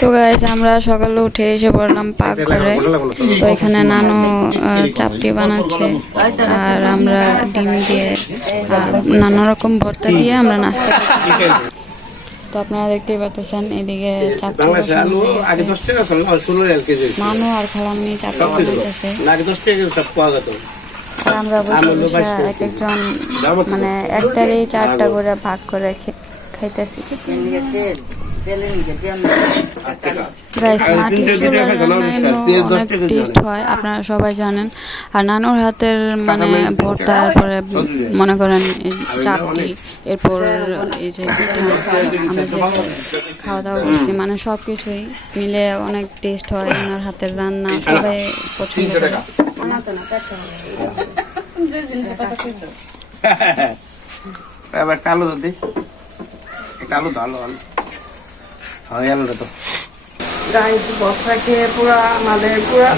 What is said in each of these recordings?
তো গাইস আমরা সকালে উঠে এসে পড়লাম পাক করে। তো এখানে নানু চাপটি বানাচ্ছে আর আমরা ডিম দিয়ে আর নানা রকম ভর্তা দিয়ে আমরা নাস্তা করতেছি। তো আপনারা দেখতেই পাচ্ছেন এদিকে চাপটি নানু আর খালাম্নি চাপটি বানাইতেছে আর আমরা বসে বসে এক একজন মানে একটারই চারটা করে ভাগ করে খাইতেছি। গাইস মাটির চুলার রান্না অনেক টেস্ট হয়, আপনারা সবাই জানেন। আর নানুর হাতের মানে ভর্তা, তারপরে মনে করেন চাপটি, এরপর এই যে পিঠা আমরা যে খাওয়া দাওয়া করছি, মানে সব কিছুই মিলে অনেক টেস্ট হয়। ওনার হাতের রান্না সবাই পছন্দ করে। কালো দাদি কালো তো আলো আলো তো গাইস ভর্তা খেয়ে পুরা আমাদের পুরা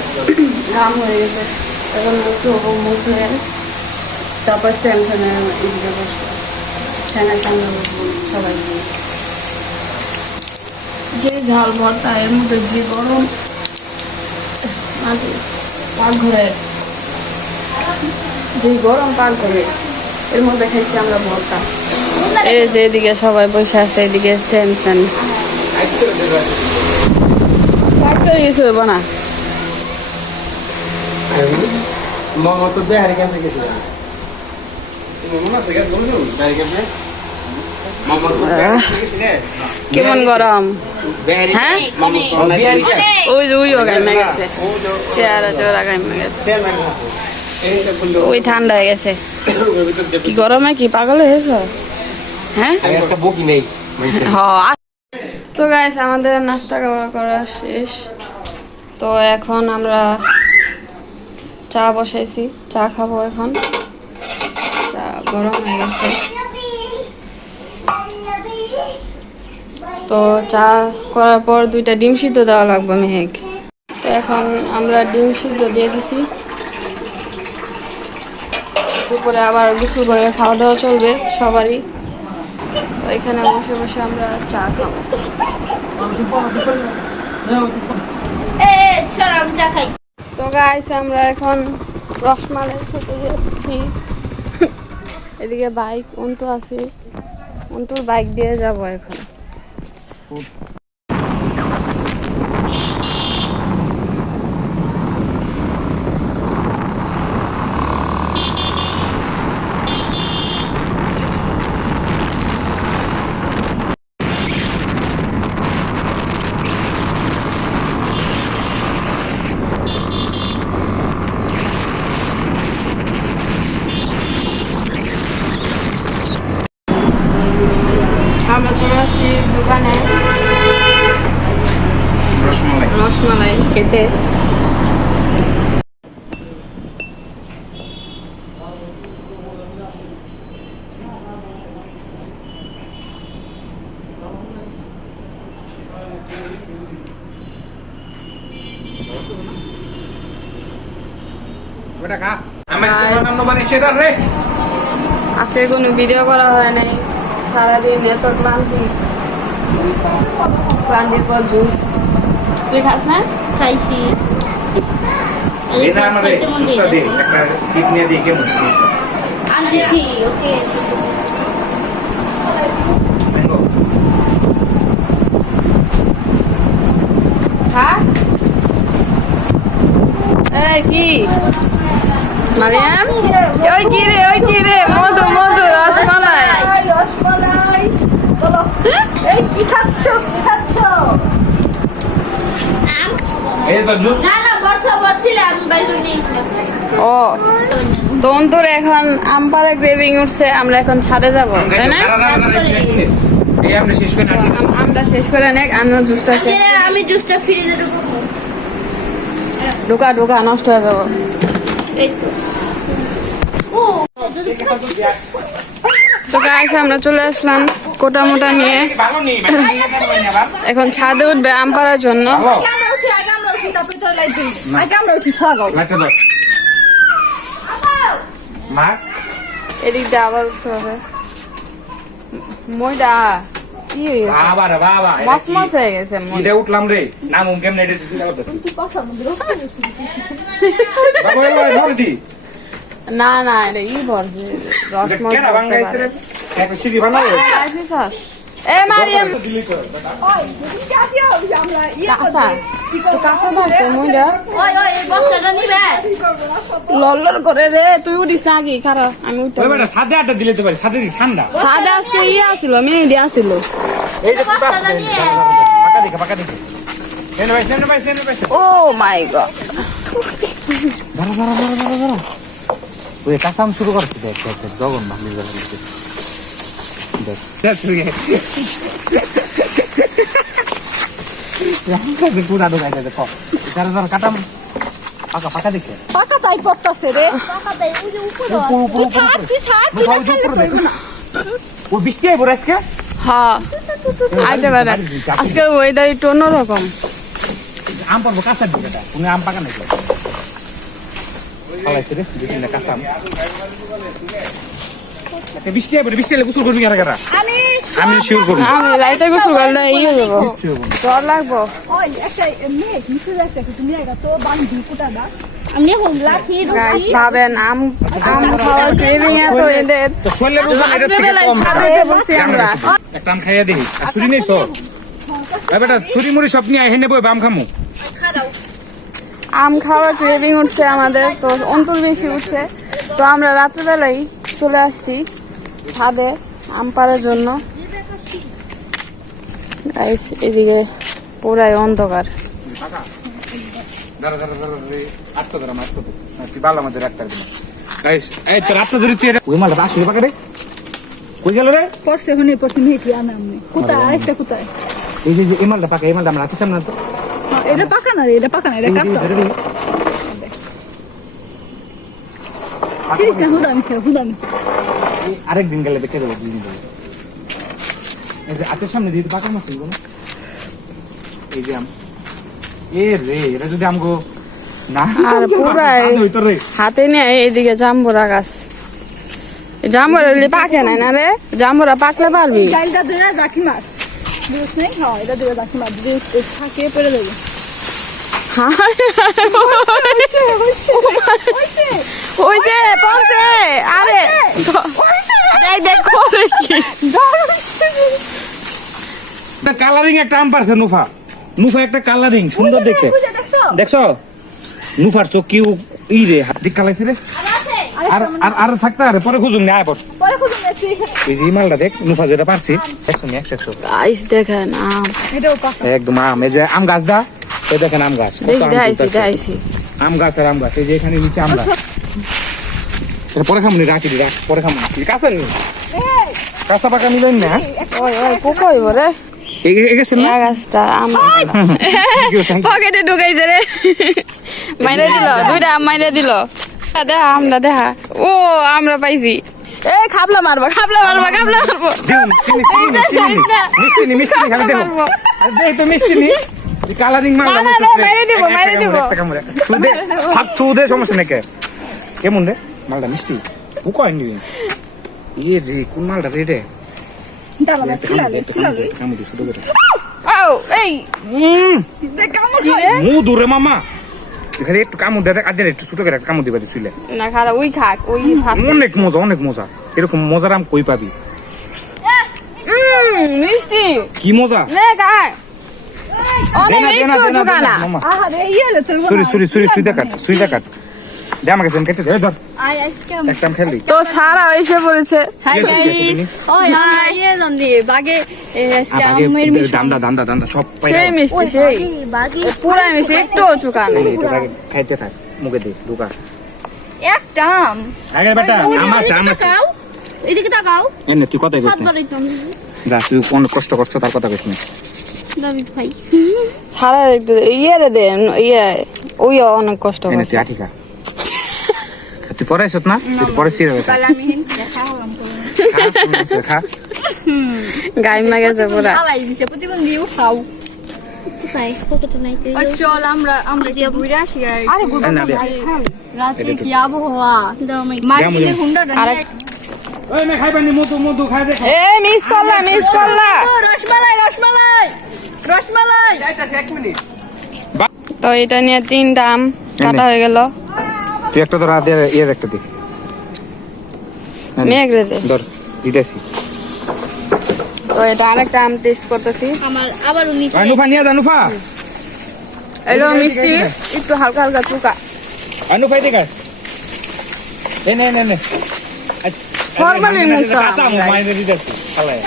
ঘাম হয়ে গেছে। এখন একটু মুখ ধুয়ে তারপর স্ট্যান্ড ফ্যানের এদিকে বসবো, ফ্যানের সামনে বসবো সবাই। যে ঝাল ভর্তা, এর মধ্যে যে গরম পাক ঘরে, যে গরম পাক ঘরে এর মধ্যে খাইছি আমরা ভর্তা। এই যে এদিকে সবাই বসে আছে, এদিকে স্ট্যান্ড ফ্যান কিছু হইব না। কেমন গরম, হ্যাঁ ওই যে ওই গাইমে গেছে, চেয়ারা চেয়ারা গাইমে গেছে, ওই ঠান্ডা হয়ে গেছে। কি গরমে কি পাগল হয়েছ? হ্যাঁ তো গাইস আমাদের নাস্তা করা শেষ। তো এখন আমরা চা বসাইছি, চা খাবো এখন। চা গরম হয়ে গেছে। তো চা করার পর 2টা ডিম সিদ্ধ দেওয়া লাগবে মেহেক। তো এখন আমরা ডিম সিদ্ধ দিয়ে দিছি। দুপুরে আবার গোসল করে খাওয়া দাওয়া চলবে সবারই। তো এখানে বসে বসে আমরা চা খাবো। তো গাইস আমরা এখন রসমালাই খেতে যাচ্ছি। এদিকে বাইক অন্তু আছে, অন্তুর বাইক দিয়ে যাবো এখন। আমরা চলে আসছি দোকানে রসমালাই খেতে। আজকে কোনো ভিডিও করা হয় নাই, সারাদিন এত ক্লান্তির পর জুস। তুই খাস না? খাইছি। আনতেছি ওকে। হ্যাঁ এই কি মারিয়াম, ওই কি রে মধু মধু রসমালাই। রসমালাই বলো, এই কি খাচ্ছ কি খাচ্ছ? এই তো জুস না না বর্ষা বর্ষিলে আমি বাইরে করে নিয়ে ও তো অন্তর এখন আম পাড়া ক্রেভিং উঠছে, আমরা এখন ছাদে যাবো তাই না? এই আমরা শেষ করে আসি। আমটা শেষ করে নেক, আমিও জুসটা শেষ। আমি জুসটা ফ্রিজে ঢোকা নষ্ট হয়ে যাবো। ও তো গাইস আমরা চলে আসলাম কোটা মোটা নিয়ে, এখন ছাদে উঠবে আম পাড়ার জন্য। আমরা উঠি তারপরে তো লাইট দিই। আমরা উঠি ছাগল। মা এদিক দিয়ে আবার উঠতে হবে। ময়দা কি হয়ে গেছে বাবা রে বাবা মসমস হয়ে গেছে মন। এটা উঠলাম রে নাম কেমনে এটা চিন্তা করতেছি কি কথা মন্দির বাবা বাবা ধরে দি না না এটা ই ভরছে রসমস কেন ভাঙাইছে রে এক সিঁড়ি বানাও এ মারিয়াম দিলি তো ওই তুমি কি আদিও আমরা কাঁচা তুই কাঁচা ধরতে মুইরা ওই ওই এই বস্তাটা নিবে লল্লর করে রে তুই উঠিস না আগে খারাপ আমি উঠতে ওই বেটা সাদে আটা দিলে তো পারি সাদে কি ঠান্ডা সাদা আজকে ইয়ে আসিল মেহেদি আসিল এই যে বস্তাটা নিয়ে পাকা দেখে এনে ভাই ও মাই গড দাঁড়া ওই কাজ শুরু করতে দেখ জগন্নাথ নিজের পুরা ঢোকাই দেবে কাটাম পাকা দেখে পাকা তাই পড়তাছে রে পাকাটাই ওই যে উপরে তুই ছাড় তুই না খেলে তো হইব না ও বৃষ্টি আইব আজকে হ্যাঁ আইতে পারে আজকের ওয়েদার একটু অন্যরকম আম পাবো কাঁচার দিকে তুমি আম পাকা নাকি ফলাইছে রে দেখি না কাঁচা আম আচ্ছা বৃষ্টি আইব বৃষ্টি এলে গোসল করবি কারা আমি শিওর করবো আমি লাইটে গোসল করলে ইয়ে দেবো জ্বর লাগবো ওই একটা মেয়ে নিচে যাচ্ছে তুমি আইগা তো বান্ধি কুটা দা আমি এখন লাঠি গাইস ভাবেন আম খাওয়ার ক্রেভিং এত এদের তো শরীরের ওজন এটা থেকে রাত্রেবেলায় কম ছাদে উঠে বসি আমরা একটা আম খাইয়া দিই আর ছুরি নেই সব বেটা ছুরি মুড়ি সব নিয়ে হেনে বই বাম খামু আম খাওয়ার ক্রেভিং উঠছে আমাদের তো অন্তর বেশি উঠছে তো আমরা রাত্রেবেলাই চলে আসছি ছাদে আম পাড়ার জন্য গাইস এদিকে পুরাই অন্ধকার দাঁড়া আটটা ধরা মারতো তুই ভালো আমাদের একটা এই তো রাতটা ধরে তুই ওই মালটা আসলে পাকা রে কই গেল রে পড়ছে হুনে পড়ছে মেয়ে কি আনা আমনে কোথায় আরেকটা কোথায় এই যে এই মালটা পাকা এই মালটা আমরা আছে সামনে তো এটা পাকা না রে এটা কাঁচা চিনিস না হুদামি আরেকদিন গেলে দেখে দেবো দুদিন গেলে এই যে হাতের সামনে দিয়ে পাকা মাছ না এই যে আম এ রে এটা যদি আমগো না আর পুরাই হইতো রে হাতে নিয়ে এইদিকে জাম্বুরা গাছ জাম্বুরা পাকে নাই না রে জাম্বুরা পাকলে পারবি ডাইলটা ধরে রাখি মার বুঝছ নাই হ্যাঁ এটা ধরে রাখি মার যদি থাকে পড়ে যাবে ওই যে পড়ছে আরে দেখ দেখ করে কি কালারিং একটা আম পারছে নুফা একটা কালারিং সুন্দর দেখতে দেখছো নুফার চোখ কি ই রে দিক কালাইছে রে আর আর আর থাকতে আরে পরে খুঁজুন না পর পরে খুঁজুন না এই যে মালটা দেখ নুফা যেটা পারছি 100 গাইস দেখেন আম এটাও পাকা একদম আম এই যে আম গাছ দা এই দেখেন আম গাছ কত আম ঝুলতাছে। দেখাইছি আম গাছ আর আম গাছ এই যে এখানে নিচে আমরা পরে খামুনি রাখি রাখ পরে খামুনি কাঁচা রে কাঁচা পাকা মিলেন না ওই ওই পোকই বলে গেছেন না গাছটা আম পকেটে ঢুকাইছে রে মাইরে দিল দুইটা আম মাইরে দিল দেখা আমরা দেখা ও আমরা পাইছি এই খাবলা মারবো মিষ্টি খালি দেখো আরে দেখ তো মিষ্টি নি কালারিং মাল না, মেরে দিব। থাক দে সমস্যা নেই কেমন রে মালটা মিষ্টি ও কয় নি ইয়ে রে কোন মালটা রে রে ডালা ছিলালে কামু দিছ তো ও এই দেখ কামড় কি রে মু দূরে মামা এখানে একটু কামু দে আদের একটু ছোট করে কামু দিবা দিছিলে না খারা ওই খাক ওই অনেক মজা এরকম মজার আম কই পাবি মিষ্টি কি মজা নে খায় অনেক একটু ঢোকানা মামা আরে ইয়েলে তো সুইটা কাট দে আমাকে সেন কেটে দে ধর আই আইসক্রিম একটা আম খেলি তো সারা এসে পড়েছে হাই গাইস ওই আমরা ইয়ে জানি বাগে আজকে আমের দান্দা সব সেই মিষ্টি সেই বাগে পুরা মিষ্টি একটু চুকানা খাইতে থাক মুখে দে ঢুকা একটা আম আগে বেটা আমার তাকাও এদিকে তাকাও এনে তুই কথাই কইস না সাতবারই তো যা তুই কোন কষ্ট করছ তার কথা কইস না দাবি ভাই সারা একটু ইয়ে রে দেন ইয়ে ওই অনেক কষ্ট এনে করছে তুই আঠিকা তুই পড়াইছত না তুই পড়াইছিস তাহলে আমি হিন দেখা হলাম খা গাইম লাগেছে পুরা আলাই দিছে প্রতিবন্ধীও খাও কোথায় কতটা নাই তো চল আমরা যে বুইরা আসি আরে না দে রাতে কি আবহাওয়া মার্কেটে হুন্ডা আরেক ওই মে খাইবানি মধু খাই দে এ মিস করলা রসমালাই রসমালাই রসমালাই এক মিনিট তো এটা নিয়ে 3টা আম কাটা হয়ে গেল তুই একটা ধর হাতে ইয়ে একটা দি মেঘরে দে ধর দিতেছি তো এটা আরেকটা আম টেস্ট করতেছি আমার আবারও নিচে নুফা নিয়ে যা নুফা এলো মিষ্টি একটু হালকা হালকা চুকা নুফাই দিকে এ নে ফরমালি মুখটা কাঁচা আম মাইনে দিতেছি খালাই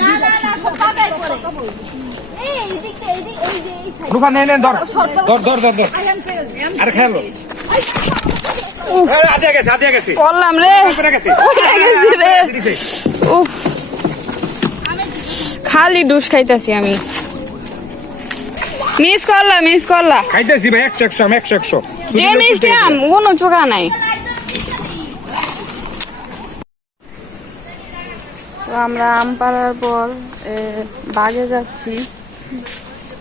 না সব পাকাই করে এই এদিকে এই যে এই সাইড নুফা নে ধর আরে খেলো আদিয়া গেছে করলাম রে পড়ে গেছে উঠে গেছি রে উফ খালি ডুস খাইতাছি আমি মিস করলা খাইতেছি ভাই 100 যে মিষ্টি আম কোনো চোখা নাই তো আমরা আম পাড়ার পর বাগে যাচ্ছি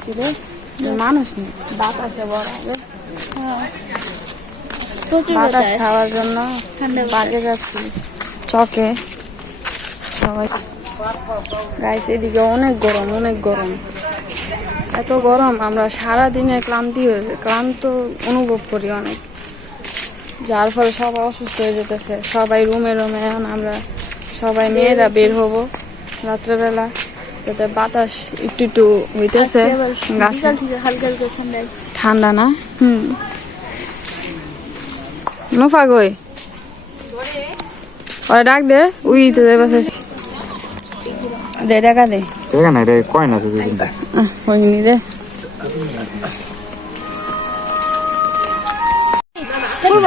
কি রে মানুষ নেই বাতাসে বড় আগে প্রচুর বাতাস বাতাস। খাওয়ার জন্য বাগে যাচ্ছি চকে সবাই গাইস এদিকে অনেক গরম এত গরম আমরা সারাদিনে ক্লান্ত অনুভব করি অনেক যার ফলে সবাই অসুস্থ হয়ে যেতেছে সবাই রুমে এখন আমরা সবাই মেয়েরা বের হব রাত্রেবেলা যাতে বাতাস একটু হইতেছে গাছে বিকাল থেকে হালকা হালকা ঠান্ডা ঠান্ডা না নুফা গই ওরা ডাক দে উইতে দে বসে দে টাকা দে এখানে রে কয় না তুই কিন্তু হইনি রে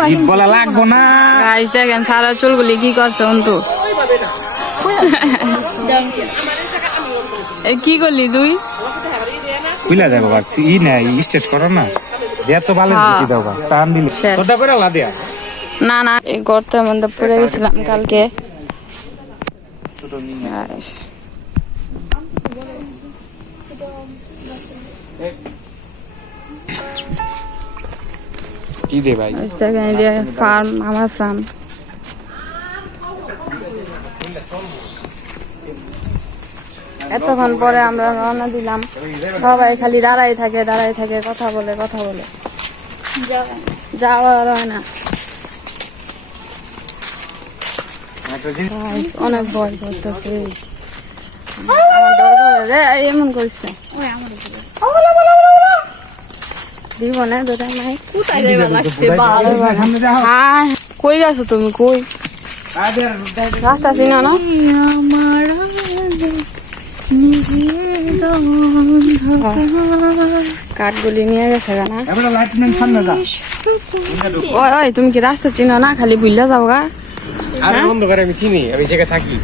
জিভ বলা লাগবো না গাইস দেখেন সারা চুলগুলি কি করছে অন্তু কি করলি তুই বুঝলা যাবো পারছি স্টেট করো না যে এত ভালো দিতে দাও টান দিলে শেষ। তোটা করে লা দেয়া না এই গর্তের মধ্যে পড়ে গেছিলাম কালকে Guys, কি দে ভাই দেখেন এটা ফার্ম আমার ফার্ম এতক্ষণ পরে আমরা রওনা দিলাম সবাই খালি দাঁড়াই থাকে কথা বলে যাওয়ার হয় না Guys, অনেক ভয় করতেছে আমার দরকার এমন করিস না দিব না দুটা নাই কোথায় যাইবা লাগছে হ্যাঁ কই গেছো তুমি কই রাস্তা চিনো না কাঠগুলি নিয়ে গেছে না এবারে লাইটম্যান সামনে যা ওই তুমি কি রাস্তা চিনো না খালি বুঝলা যাও গা আরে বন্ধ করে আমি চিনি আমি জায়গায় থাকি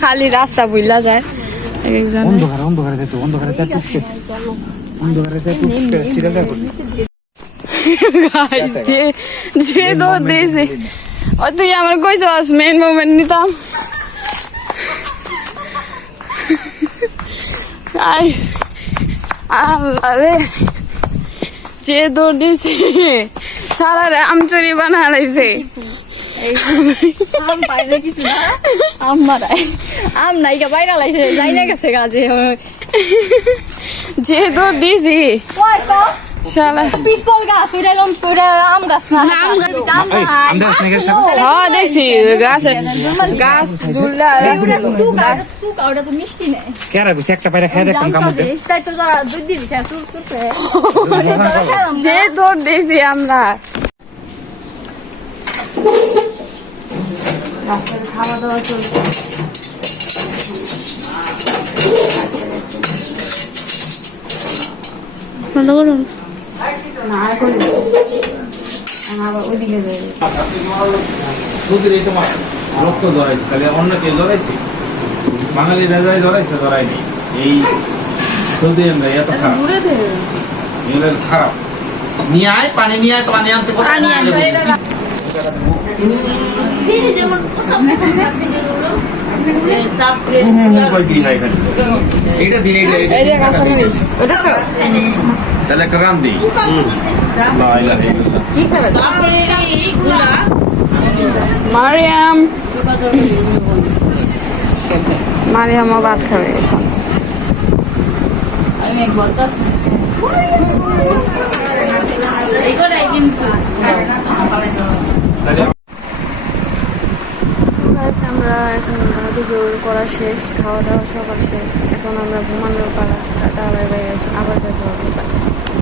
খালি রাস্তা বুঝলা যায় একজন অন্ধকারে দে তো অন্ধকারে দে টুকছে সিরিয়াল করবি Guys, যে দৌড় দিয়েছে ও তুই আমার কইছস মেন মোমেন্ট নিতাম Guys, আল্লাহ রে যে দৌড় দিয়েছে সারা রে আমচুরি বানা লাইছে আম পাইলে কিছু না আম মারাই আম নাই কা বাইরে লাইছে যাই না গেছে কাজে যে দৌড় দিয়েছি ওই তো শালা পিস্তল গাছ উড়াইলাম পুরা আম গাছ না আম গাছ আমরা স্নেকের হ্যাঁ দেখছি গাছ ঝুললা চুক ওটা তো মিষ্টি নেই কেরা গুছে একটা পায়রা খাই দেখুন কামড় দে তাই তো যারা দুধ দিবি চুপ চুপে যে দৌড় দিয়েছি আমরা খাওয়া দাওয়া চলছে ভালো করুন না এখন আবার ওইদিকে যাই দুধের এই তোমার রক্ত ধরাইছে তাহলে অন্য কেউ ধরাইছে বাঙালি রাজাই ধরাইনি এই সৌদি আমরা এত খারাপ দূরে দে এগুলো খারাপ নিয়ে আয় পানি নিয়ে আয় তো পানি আনতে কত পানি আনতে। ফিরে যেমন সব আছে যেগুলো এইটা দিন এই যে কাঁচামরিচ ওটা তো তাহলে একটা রান দিই কি খাবে মারিয়াম মারিয়ামও ভাত খাবে এখন। Guys, আমরা এখন দুপুর করা শেষ, খাওয়া দাওয়া সবার শেষ, এখন আমরা ঘুমানোর পালা। টাটা বাই বাই, আবার দেখা হবে।